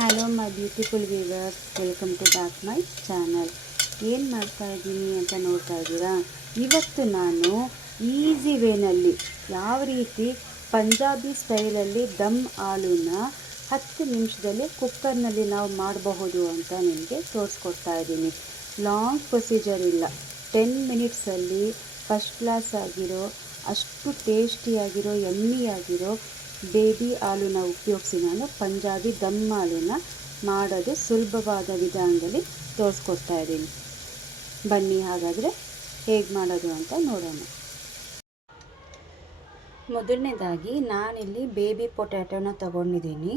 Hello my beautiful viewers, welcome to back my channel. ಏನು ಮಾಡ್ತಾ ಇದ್ದೀನಿ ಅಂತ ನೋಡ್ತಾ ಇದ್ದೀರಾ? ಇವತ್ತು ನಾನು ಈಸಿ ವೇನಲ್ಲಿ ಯಾವ ರೀತಿ ಪಂಜಾಬಿ ಸ್ಟೈಲಲ್ಲಿ ದಮ್ ಆಲೂನ 10 ನಿಮಿಷದಲ್ಲಿ ಕುಕ್ಕರ್ನಲ್ಲಿ ನಾವು ಮಾಡಬಹುದು ಅಂತ ನಿಮಗೆ ತೋರಿಸ್ಕೊಡ್ತಾ ಇದ್ದೀನಿ. ಲಾಂಗ್ ಪ್ರೊಸೀಜರ್ ಇಲ್ಲ, 10 ಮಿನಿಟ್ಸಲ್ಲಿ ಫಸ್ಟ್ ಕ್ಲಾಸ್ ಆಗಿರೋ ಅಷ್ಟು ಟೇಸ್ಟಿಯಾಗಿರೋ ಯಮ್ಮಿಯಾಗಿರೋ ಬೇಬಿ ಹಾಲನ್ನ ಉಪಯೋಗಿಸಿ ನಾನು ಪಂಜಾಬಿ ದಮ್ ಹಾಲನ್ನ ಮಾಡೋದು ಸುಲಭವಾದ ವಿಧಾನದಲ್ಲಿ ತೋರಿಸ್ಕೊಡ್ತಾ ಇದ್ದೀನಿ. ಬನ್ನಿ ಹಾಗಾದರೆ ಹೇಗೆ ಮಾಡೋದು ಅಂತ ನೋಡೋಣ. ಮೊದಲನೇದಾಗಿ ನಾನಿಲ್ಲಿ ಬೇಬಿ ಪೊಟ್ಯಾಟೋನ ತೊಗೊಂಡಿದ್ದೀನಿ.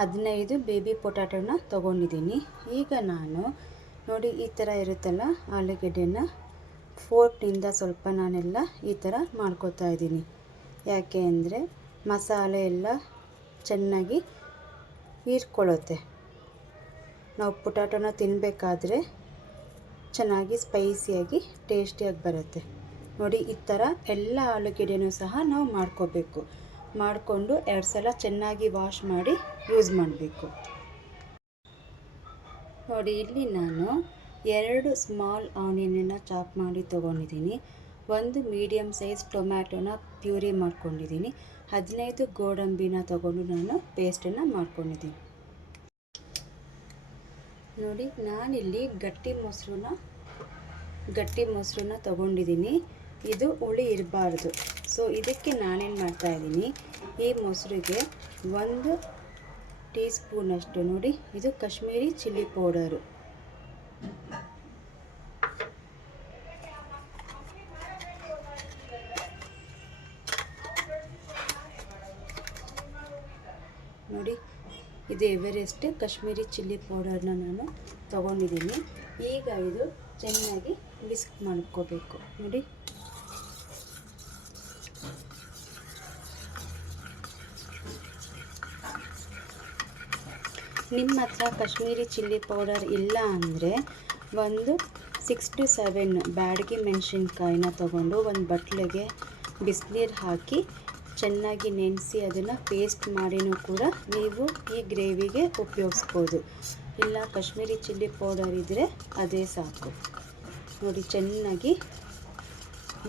15 ಬೇಬಿ ಪೊಟ್ಯಾಟೋನ ತೊಗೊಂಡಿದ್ದೀನಿ. ಈಗ ನಾನು ನೋಡಿ ಈ ಥರ ಇರುತ್ತಲ್ಲ ಆಲೂಗೆಡ್ಡೆನ ಫೋರ್ಕ್ನಿಂದ ಸ್ವಲ್ಪ ನಾನೆಲ್ಲ ಈ ಥರ ಮಾಡ್ಕೊತಾ ಇದ್ದೀನಿ. ಯಾಕೆ ಅಂದರೆ ಮಸಾಲೆ ಎಲ್ಲ ಚೆನ್ನಾಗಿ ಹೀರ್ಕೊಳ್ಳುತ್ತೆ. ನಾವು ಪೊಟ್ಯಾಟೋನ ತಿನ್ನಬೇಕಾದ್ರೆ ಚೆನ್ನಾಗಿ ಸ್ಪೈಸಿಯಾಗಿ ಟೇಸ್ಟಿಯಾಗಿ ಬರುತ್ತೆ. ನೋಡಿ ಈ ಥರ ಎಲ್ಲ ಆಲೂಗೆಡ್ಡೆನೂ ಸಹ ನಾವು ಮಾಡ್ಕೋಬೇಕು. ಮಾಡಿಕೊಂಡು 2 ಸಲ ಚೆನ್ನಾಗಿ ವಾಶ್ ಮಾಡಿ ಯೂಸ್ ಮಾಡಬೇಕು. ನೋಡಿ ಇಲ್ಲಿ ನಾನು 2 ಸ್ಮಾಲ್ ಆನಿಯನನ್ನು ಚಾಪ್ ಮಾಡಿ ತೊಗೊಂಡಿದ್ದೀನಿ. 1 ಮೀಡಿಯಮ್ ಸೈಜ್ ಟೊಮ್ಯಾಟೋನ ಪ್ಯೂರಿ ಮಾಡ್ಕೊಂಡಿದ್ದೀನಿ. 15 ಗೋಡಂಬಿನ ತೊಗೊಂಡು ನಾನು ಪೇಸ್ಟನ್ನು ಮಾಡ್ಕೊಂಡಿದ್ದೀನಿ. ನೋಡಿ ನಾನಿಲ್ಲಿ ಗಟ್ಟಿ ಮೊಸರನ್ನ ತೊಗೊಂಡಿದ್ದೀನಿ. ಇದು ಹುಳಿ ಇರಬಾರ್ದು. ಸೊ ಇದಕ್ಕೆ ನಾನೇನು ಮಾಡ್ತಾಯಿದ್ದೀನಿ, ಈ ಮೊಸರಿಗೆ 1 ಟೀ ಸ್ಪೂನಷ್ಟು ನೋಡಿ ಇದು ಕಾಶ್ಮೀರಿ ಚಿಲ್ಲಿ ಪೌಡರು, ನೋಡಿ ಇದು ಎವರೆಸ್ಟ್ ಕಾಶ್ಮೀರಿ ಚಿಲ್ಲಿ ಪೌಡರ್ನ ನಾನು ತೊಗೊಂಡಿದ್ದೀನಿ. ಈಗ ಇದು ಚೆನ್ನಾಗಿ ವಿಸ್ಕ್ ಮಾಡ್ಕೋಬೇಕು. ನೋಡಿ ನಿಮ್ಮ ಹತ್ರ ಕಾಶ್ಮೀರಿ ಚಿಲ್ಲಿ ಪೌಡರ್ ಇಲ್ಲ ಅಂದರೆ 6 to 7 ಬ್ಯಾಡಗಿ ಮೆಣಸಿನ್ಕಾಯಿನ ತೊಗೊಂಡು ಒಂದು ಬಟ್ಲಿಗೆ ಬಿಸಿನೀರು ಹಾಕಿ ಚೆನ್ನಾಗಿ ನೆನೆಸಿ ಅದನ್ನು ಪೇಸ್ಟ್ ಮಾಡಿನೂ ಕೂಡ ನೀವು ಈ ಗ್ರೇವಿಗೆ ಉಪಯೋಗಿಸ್ಬೋದು. ಇಲ್ಲ ಕಾಶ್ಮೀರಿ ಚಿಲ್ಲಿ ಪೌಡರ್ ಇದ್ದರೆ ಅದೇ ಸಾಕು. ನೋಡಿ ಚೆನ್ನಾಗಿ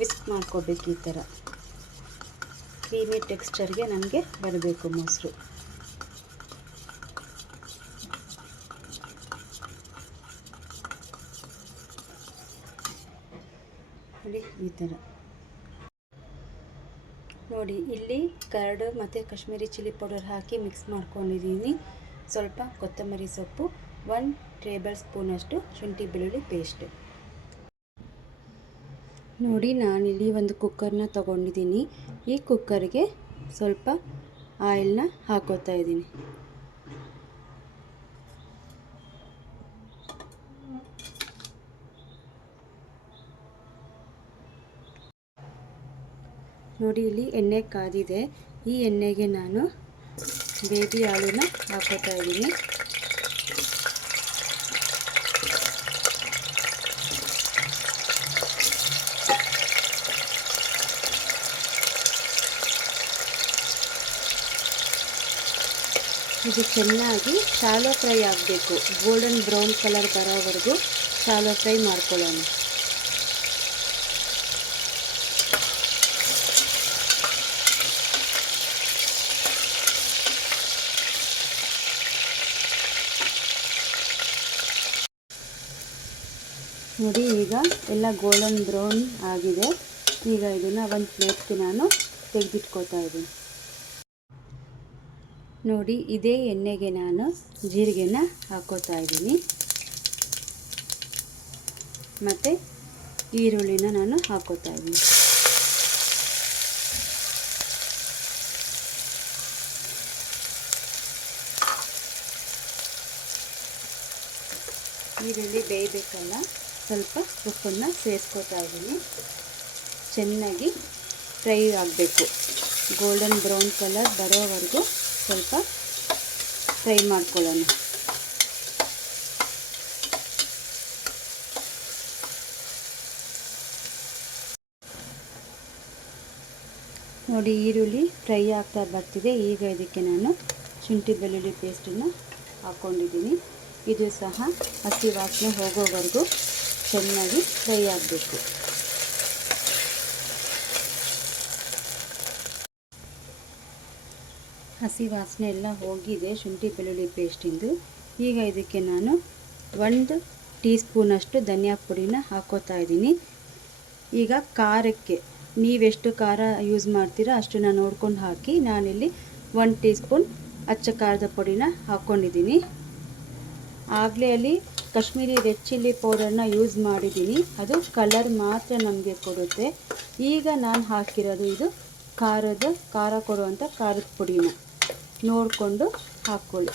ವಿಸ್ಕ್ ಮಾಡ್ಕೋಬೇಕು. ಈ ಥರ ಕ್ರೀಮಿ ಟೆಕ್ಸ್ಚರ್ಗೆ ನನಗೆ ಬರಬೇಕು ಮೊಸರು. ನೋಡಿ ಈ ಥರ. ನೋಡಿ ಇಲ್ಲಿ ಕರ್ಡು ಮತ್ತು ಕಾಶ್ಮೀರಿ ಚಿಲ್ಲಿ ಪೌಡರ್ ಹಾಕಿ ಮಿಕ್ಸ್ ಮಾಡ್ಕೊಂಡಿದ್ದೀನಿ. ಸ್ವಲ್ಪ ಕೊತ್ತಂಬರಿ ಸೊಪ್ಪು, 1 ಟೇಬಲ್ ಸ್ಪೂನಷ್ಟು ಶುಂಠಿ ಬೆಳ್ಳುಳ್ಳಿ ಪೇಸ್ಟ್. ನೋಡಿ ನಾನಿಲ್ಲಿ ಒಂದು ಕುಕ್ಕರ್ನ ತೊಗೊಂಡಿದ್ದೀನಿ. ಈ ಕುಕ್ಕರ್ಗೆ ಸ್ವಲ್ಪ ಆಯಿಲ್ನ ಹಾಕೋತಾ ಇದ್ದೀನಿ. ನೋಡಿ ಇಲ್ಲಿ ಎಣ್ಣೆ ಕಾದಿದೆ. ಈ ಎಣ್ಣೆಗೆ ನಾನು ಬೇಬಿ ಹಾಲನ್ನ ಹಾಕೋತಾ ಇದ್ದೀನಿ. ಇದು ಚೆನ್ನಾಗಿ ಶಾಲೋ ಫ್ರೈ ಆಗಬೇಕು. ಗೋಲ್ಡನ್ ಬ್ರೌನ್ ಕಲರ್ ಬರೋವರೆಗೂ ಶಾಲೋ ಫ್ರೈ ಮಾಡ್ಕೊಳ್ಳೋಣ. ನೋಡಿ ಈಗ ಎಲ್ಲ ಗೋಲ್ಡನ್ ಬ್ರೌನ್ ಆಗಿದೆ. ಈಗ ಇದನ್ನು ಒಂದು ಪ್ಲೇಟ್ಗೆ ನಾನು ತೆಗೆದಿಟ್ಕೋತಾ ಇದ್ದೀನಿ. ನೋಡಿ ಇದೇ ಎಣ್ಣೆಗೆ ನಾನು ಜೀರಿಗೆನ ಹಾಕೋತಾ ಇದ್ದೀನಿ ಮತ್ತು ಈರುಳ್ಳಿನ ನಾನು ಹಾಕೋತಾ ಇದ್ದೀನಿ. ಈರುಳ್ಳಿ ಬೇಯಬೇಕಲ್ಲ, ಸ್ವಲ್ಪ ಉಪ್ಪನ್ನು ಸೇರಿಸ್ಕೋತಾ ಇದ್ದೀನಿ. ಚೆನ್ನಾಗಿ ಫ್ರೈ ಆಗಬೇಕು. ಗೋಲ್ಡನ್ ಬ್ರೌನ್ ಕಲರ್ ಬರೋವರೆಗೂ ಸ್ವಲ್ಪ ಫ್ರೈ ಮಾಡ್ಕೊಳ್ಳೋಣ. ನೋಡಿ ಈರುಳ್ಳಿ ಫ್ರೈ ಆಗ್ತಾ ಬರ್ತಿದೆ. ಈಗ ಇದಕ್ಕೆ ನಾನು ಶುಂಠಿ ಬೆಳ್ಳುಳ್ಳಿ ಪೇಸ್ಟನ್ನು ಹಾಕ್ಕೊಂಡಿದ್ದೀನಿ. ಇದು ಸಹ ಹಸಿ ವಾಸನೆ ಹೋಗೋವರೆಗೂ ಚೆನ್ನಾಗಿ ಫ್ರೈ ಆಗಬೇಕು. ಹಸಿ ವಾಸನೆ ಎಲ್ಲ ಹೋಗಿದೆ ಶುಂಠಿ ಬೆಳ್ಳುಳ್ಳಿ ಪೇಸ್ಟಿಂದು. ಈಗ ಇದಕ್ಕೆ ನಾನು 1 ಟೀ ಸ್ಪೂನಷ್ಟು ಧನಿಯಾ ಪುಡಿನ ಹಾಕೋತಾ ಇದ್ದೀನಿ. ಈಗ ಖಾರಕ್ಕೆ ನೀವೆಷ್ಟು ಖಾರ ಯೂಸ್ ಮಾಡ್ತೀರಾ ಅಷ್ಟನ್ನು ನೋಡ್ಕೊಂಡು ಹಾಕಿ. ನಾನಿಲ್ಲಿ 1 ಟೀ ಸ್ಪೂನ್ ಅಚ್ಚ ಖಾರದ ಪುಡಿನ ಹಾಕ್ಕೊಂಡಿದ್ದೀನಿ. ಆಗಲೇ ಅಲ್ಲಿ ಕಾಶ್ಮೀರಿ ರೆಡ್ ಚಿಲ್ಲಿ ಪೌಡರ್ನ ಯೂಸ್ ಮಾಡಿದ್ದೀನಿ. ಅದು ಕಲರ್ ಮಾತ್ರ ನಮಗೆ ಕೊಡುತ್ತೆ. ಈಗ ನಾನು ಹಾಕಿರೋದು ಇದು ಖಾರ ಕೊಡುವಂಥ ಖಾರದ ಪುಡಿನ ನೋಡಿಕೊಂಡು ಹಾಕ್ಕೊಳ್ಳಿ.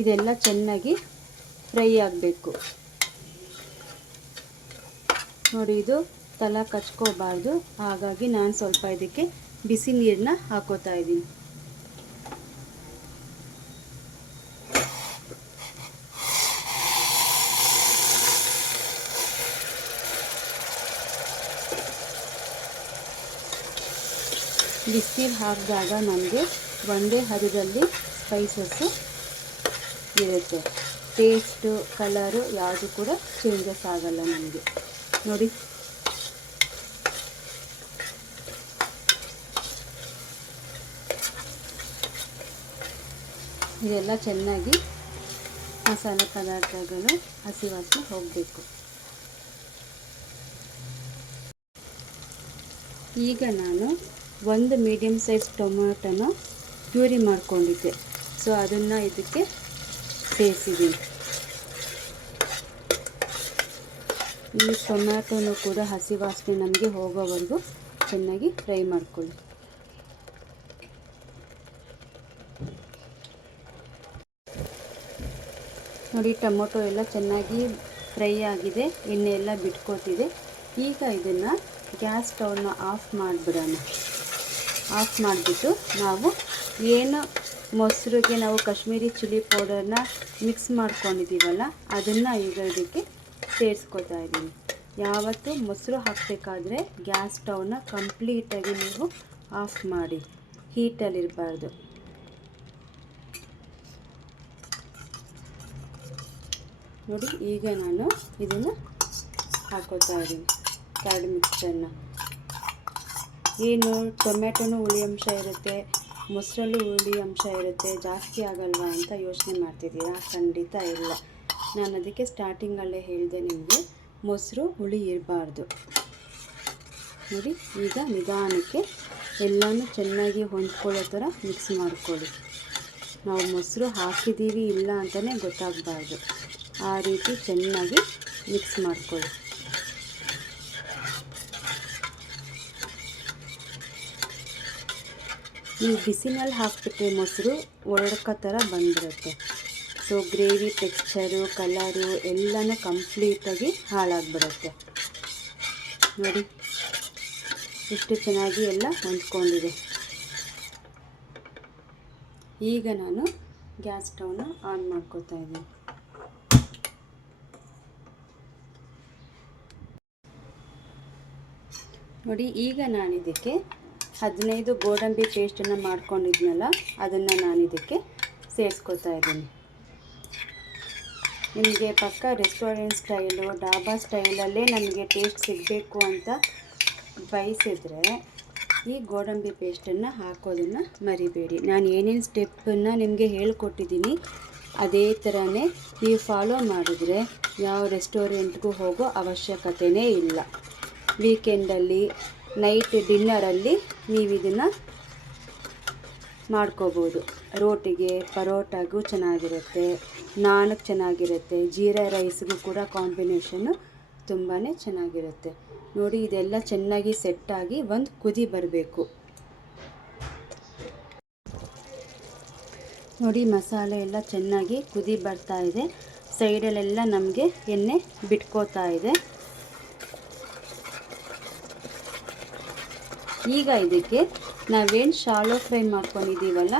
ಇದೆಲ್ಲ ಚೆನ್ನಾಗಿ ಫ್ರೈ ಆಗಬೇಕು ನೋಡಿ. ಇದು ತಲೆ ಕಚ್ಕೋಬಾರ್ದು, ಹಾಗಾಗಿ ನಾನು ಸ್ವಲ್ಪ ಇದಕ್ಕೆ ಬಿಸಿ ನೀರನ್ನ ಹಾಕೋತಾ ಇದ್ದೀನಿ. ಬಿಸಿನೀರು ಹಾಕಿದಾಗ ನಮಗೆ ಒಂದೇ ಹದದಲ್ಲಿ ಸ್ಪೈಸಸ್ಸು ಇರುತ್ತೆ. ಟೇಸ್ಟು ಕಲರು ಯಾವುದು ಕೂಡ ಚೇಂಜಸ್ ಆಗಲ್ಲ ನಮಗೆ ನೋಡಿ. ಇದೆಲ್ಲ ಚೆನ್ನಾಗಿ ಮಸಾಲೆ ಪದಾರ್ಥಗಳು ಹಸಿ ವಾಸನೆ ಹೋಗಬೇಕು. ಈಗ ನಾನು 1 ಮೀಡಿಯಮ್ ಸೈಜ್ ಟೊಮ್ಯಾಟೊನ ಪ್ಯೂರಿ ಮಾಡ್ಕೊಂಡಿದ್ದೆ, ಸೊ ಅದನ್ನು ಇದಕ್ಕೆ ಸೇರಿಸಿದ್ದೀನಿ. ಈ ಟೊಮ್ಯಾಟೊನೂ ಕೂಡ ಹಸಿ ವಾಸನೆ ನಮಗೆ ಹೋಗೋವರೆಗೂ ಚೆನ್ನಾಗಿ ಫ್ರೈ ಮಾಡ್ಕೊಳ್ಳಿ. ನೋಡಿ ಟೊಮೊಟೊ ಎಲ್ಲ ಚೆನ್ನಾಗಿ ಫ್ರೈ ಆಗಿದೆ, ಎಣ್ಣೆ ಎಲ್ಲ ಬಿಟ್ಕೊತಿದೆ. ಈಗ ಇದನ್ನು ಗ್ಯಾಸ್ ಸ್ಟವ್ನ ಆಫ್ ಮಾಡಿಬಿಡೋಣ. ಆಫ್ ಮಾಡಿಬಿಟ್ಟು ನಾವು ಏನು ಮೊಸರಿಗೆ ನಾವು ಕಾಶ್ಮೀರಿ ಚಿಲ್ಲಿ ಪೌಡರ್ನ ಮಿಕ್ಸ್ ಮಾಡ್ಕೊಂಡಿದ್ದೀವಲ್ಲ ಅದನ್ನು ಈಗ ಇದಕ್ಕೆ ಸೇರಿಸ್ಕೊತಾ ಇದ್ದೀನಿ. ಯಾವತ್ತೂ ಮೊಸರು ಹಾಕಬೇಕಾದ್ರೆ ಗ್ಯಾಸ್ ಸ್ಟವ್ನ ಕಂಪ್ಲೀಟಾಗಿ ನೀವು ಆಫ್ ಮಾಡಿ, ಹೀಟಲ್ಲಿರಬಾರ್ದು. ನೋಡಿ ಈಗ ನಾನು ಇದನ್ನು ಹಾಕೋತಾ ಇದ್ದೀನಿ ಕರ್ಡ್ ಮಿಕ್ಸ್ಚರ್ನ. ಏನು ಟೊಮೆಟೊನೂ ಹುಳಿ ಅಂಶ ಇರುತ್ತೆ, ಮೊಸರಲ್ಲೂ ಹುಳಿ ಅಂಶ ಇರುತ್ತೆ, ಜಾಸ್ತಿ ಆಗಲ್ವಾ ಅಂತ ಯೋಚನೆ ಮಾಡ್ತಿದ್ದೀರಾ? ಖಂಡಿತ ಇಲ್ಲ. ನಾನು ಅದಕ್ಕೆ ಸ್ಟಾರ್ಟಿಂಗಲ್ಲೇ ಹೇಳಿದೆ ನಿಮಗೆ, ಮೊಸರು ಹುಳಿ ಇರಬಾರ್ದು. ನೋಡಿ ಈಗ ನಿಧಾನಕ್ಕೆ ಎಲ್ಲನೂ ಚೆನ್ನಾಗಿ ಹೊಂದ್ಕೊಳ್ಳೋ ಥರ ಮಿಕ್ಸ್ ಮಾಡ್ಕೊಳ್ಳಿ. ನಾವು ಮೊಸರು ಹಾಕಿದ್ದೀವಿ ಇಲ್ಲ ಅಂತಲೇ ಗೊತ್ತಾಗಬಾರ್ದು, ಆ ರೀತಿ ಚೆನ್ನಾಗಿ ಮಿಕ್ಸ್ ಮಾಡ್ಕೊಳ್ಳಿ. ನೀವು ಬಿಸಿನಲ್ಲಿ ಹಾಕಿಬಿಟ್ರೆ ಮೊಸರು ಒರಡ್ಕೋ ಥರ ಬಂದ್ಬಿಡುತ್ತೆ. ಸೊ ಗ್ರೇವಿ ಟೆಕ್ಸ್ಚರು ಕಲರು ಎಲ್ಲನೂ ಕಂಪ್ಲೀಟಾಗಿ ಹಾಳಾಗಿಬಿಡುತ್ತೆ. ನೋಡಿ ಎಷ್ಟು ಚೆನ್ನಾಗಿ ಎಲ್ಲ ಹೊಂದ್ಕೊಂಡಿದೆ. ಈಗ ನಾನು ಗ್ಯಾಸ್ ಸ್ಟವ್ನ ಆನ್ ಮಾಡ್ಕೊತಾ ಇದ್ದೀನಿ. ನೋಡಿ ಈಗ ನಾನಿದಕ್ಕೆ 15 ಗೋಡಂಬಿ ಪೇಸ್ಟನ್ನು ಮಾಡ್ಕೊಂಡಿದ್ನಲ್ಲ ಅದನ್ನು ನಾನಿದಕ್ಕೆ ಸೇರಿಸ್ಕೊತಾ ಇದ್ದೀನಿ. ನಿಮಗೆ ಪಕ್ಕ ರೆಸ್ಟೋರೆಂಟ್ ಸ್ಟೈಲು ಡಾಬಾ ಸ್ಟೈಲಲ್ಲೇ ನಮಗೆ ಟೇಸ್ಟ್ ಸಿಗಬೇಕು ಅಂತ ಬಯಸಿದ್ರೆ ಈ ಗೋಡಂಬಿ ಪೇಸ್ಟನ್ನು ಹಾಕೋದನ್ನು ಮರಿಬೇಡಿ. ನಾನು ಏನೇನು ಸ್ಟೆಪ್ಪನ್ನು ನಿಮಗೆ ಹೇಳ್ಕೊಟ್ಟಿದ್ದೀನಿ ಅದೇ ಥರನೇ ನೀವು ಫಾಲೋ ಮಾಡಿದ್ರೆ ಯಾವ ರೆಸ್ಟೋರೆಂಟ್ಗೂ ಹೋಗೋ ಅವಶ್ಯಕತೆಯೇ ಇಲ್ಲ. ವೀಕೆಂಡಲ್ಲಿ ನೈಟ್ ಡಿನ್ನರಲ್ಲಿ ನೀವು ಇದನ್ನು ಮಾಡ್ಕೋಬೋದು. ರೋಟಿಗೆ ಪರೋಟಾಗೂ ಚೆನ್ನಾಗಿರುತ್ತೆ, ನಾನ್ಗೆ ಚೆನ್ನಾಗಿರುತ್ತೆ, ಜೀರಾ ರೈಸ್ಗೂ ಕೂಡ ಕಾಂಬಿನೇಷನ್ನು ತುಂಬಾ ಚೆನ್ನಾಗಿರುತ್ತೆ. ನೋಡಿ ಇದೆಲ್ಲ ಚೆನ್ನಾಗಿ ಸೆಟ್ಟಾಗಿ ಒಂದು ಕುದಿ ಬರಬೇಕು. ನೋಡಿ ಮಸಾಲೆ ಎಲ್ಲ ಚೆನ್ನಾಗಿ ಕುದಿ ಬರ್ತಾ ಇದೆ, ಸೈಡಲ್ಲೆಲ್ಲ ನಮಗೆ ಎಣ್ಣೆ ಬಿಟ್ಕೋತಾ ಇದೆ. ಈಗ ಇದಕ್ಕೆ ನಾವೇನು ಶಾಲೋ ಫ್ರೈ ಮಾಡ್ಕೊಂಡಿದ್ದೀವಲ್ಲ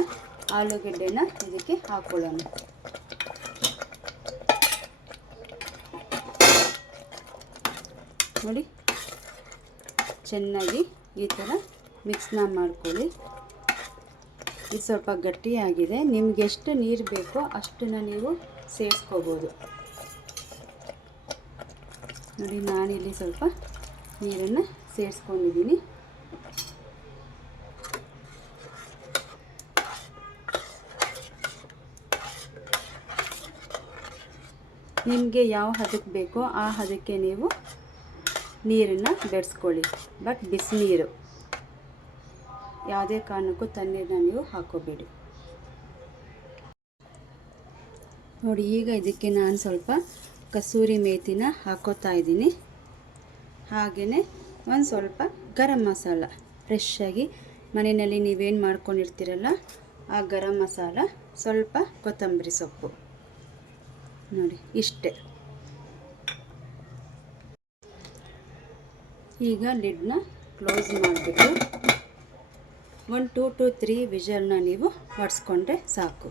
ಆಲೂಗಡ್ಡೆನ ಇದಕ್ಕೆ ಹಾಕ್ಕೊಳ್ಳೋಣ. ನೋಡಿ ಚೆನ್ನಾಗಿ ಈ ಥರ ಮಿಕ್ಸ್ನ ಮಾಡ್ಕೊಳ್ಳಿ. ಇದು ಸ್ವಲ್ಪ ಗಟ್ಟಿಯಾಗಿದೆ. ನಿಮ್ಗೆ ಎಷ್ಟು ನೀರು ಬೇಕೋ ಅಷ್ಟನ್ನು ನೀವು ಸೇರಿಸ್ಕೋಬೋದು. ನೋಡಿ, ನಾನಿಲ್ಲಿ ಸ್ವಲ್ಪ ನೀರನ್ನು ಸೇರಿಸ್ಕೊಂಡಿದ್ದೀನಿ. ನಿಮಗೆ ಯಾವ ಹದಕ್ಕೆ ಬೇಕೋ ಆ ಹದಕ್ಕೆ ನೀವು ನೀರನ್ನು ಬೆರೆಸ್ಕೊಳ್ಳಿ. ಬಟ್ ಬಿಸಿನೀರು, ಯಾವುದೇ ಕಾರಣಕ್ಕೂ ತಣ್ಣೀರನ್ನ ನೀವು ಹಾಕೋಬೇಡಿ. ನೋಡಿ, ಈಗ ಇದಕ್ಕೆ ನಾನು ಸ್ವಲ್ಪ ಕಸೂರಿ ಮೇಥಿನ ಹಾಕೋತಾ ಇದ್ದೀನಿ. ಹಾಗೆಯೇ ಒಂದು ಸ್ವಲ್ಪ ಗರಂ ಮಸಾಲ, ಫ್ರೆಶ್ಶಾಗಿ ಮನೆಯಲ್ಲಿ ನೀವೇನು ಮಾಡ್ಕೊಂಡಿರ್ತೀರಲ್ಲ ಆ ಗರಂ ಮಸಾಲ, ಸ್ವಲ್ಪ ಕೊತ್ತಂಬರಿ ಸೊಪ್ಪು. ನೋಡಿ, ಇಷ್ಟೇ. ಈಗ ಲಿಡ್ನ ಕ್ಲೋಸ್ ಮಾಡಿಬಿಟ್ಟು 1 2 to 3 ವಿಷಲ್ನ ನೀವು ಹೊಡೆಸ್ಕೊಂಡ್ರೆ ಸಾಕು.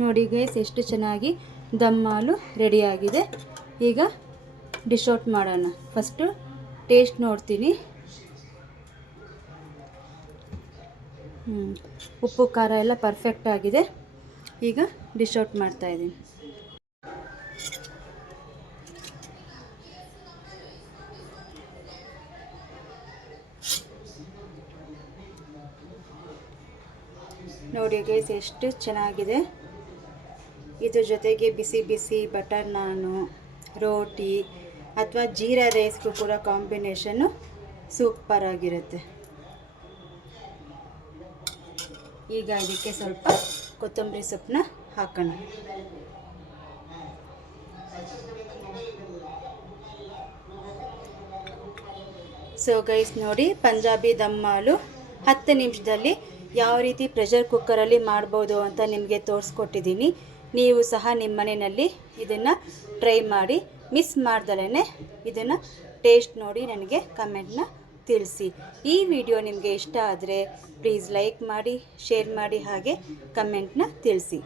ನೋಡಿ ಗೈಸ್, ಎಷ್ಟು ಚೆನ್ನಾಗಿ ದಮ್ ಹಾಲು ರೆಡಿಯಾಗಿದೆ. ಈಗ ಡಿಶ್ ಔಟ್ ಮಾಡೋಣ. ಫಸ್ಟು ಟೇಸ್ಟ್ ನೋಡ್ತೀನಿ. ಉಪ್ಪು ಖಾರ ಎಲ್ಲ ಪರ್ಫೆಕ್ಟ್ ಆಗಿದೆ. ಈಗ ಡಿಶ್ ಔಟ್ ಮಾಡ್ತಾಯಿದ್ದೀನಿ. ನೋಡಿ ಗೈಸ್, ಎಷ್ಟು ಚೆನ್ನಾಗಿದೆ. ಇದ್ರ ಜೊತೆಗೆ ಬಿಸಿ ಬಿಸಿ ಬಟರ್ ನಾನು, ರೋಟಿ ಅಥವಾ ಜೀರಾ ರೈಸ್ಗೂ ಕೂಡ ಕಾಂಬಿನೇಷನ್ನು ಸೂಪರ್ ಆಗಿರುತ್ತೆ. ಈಗ ಇದಕ್ಕೆ ಸ್ವಲ್ಪ ಕೊತ್ತಂಬರಿ ಸೊಪ್ಪನ್ನ ಹಾಕೋಣ. ಸೊ ಗೈಸ್, ನೋಡಿ, ಪಂಜಾಬಿ ದಮ್ ಹಾಲು 10 ನಿಮಿಷದಲ್ಲಿ ಯಾವ ರೀತಿ ಪ್ರೆಷರ್ ಕುಕ್ಕರಲ್ಲಿ ಮಾಡ್ಬೋದು ಅಂತ ನಿಮಗೆ ತೋರಿಸ್ಕೊಟ್ಟಿದ್ದೀನಿ. ನೀವು ಸಹ ನಿಮ್ಮ ಮನೆಯಲ್ಲಿ ಇದನ್ನು ಟ್ರೈ ಮಾಡಿ, ಮಿಸ್ ಮಾಡ್ದಲೇ ಇದನ್ನು ಟೇಸ್ಟ್ ನೋಡಿ ನನಗೆ ಕಮೆಂಟ್ನ ತಿಳಿಸಿ. ಈ ವಿಡಿಯೋ ನಿಮಗೆ ಇಷ್ಟ ಆದರೆ ಪ್ಲೀಸ್ ಲೈಕ್ ಮಾಡಿ, ಶೇರ್ ಮಾಡಿ, ಹಾಗೆ ಕಮೆಂಟ್ನ ತಿಳಿಸಿ.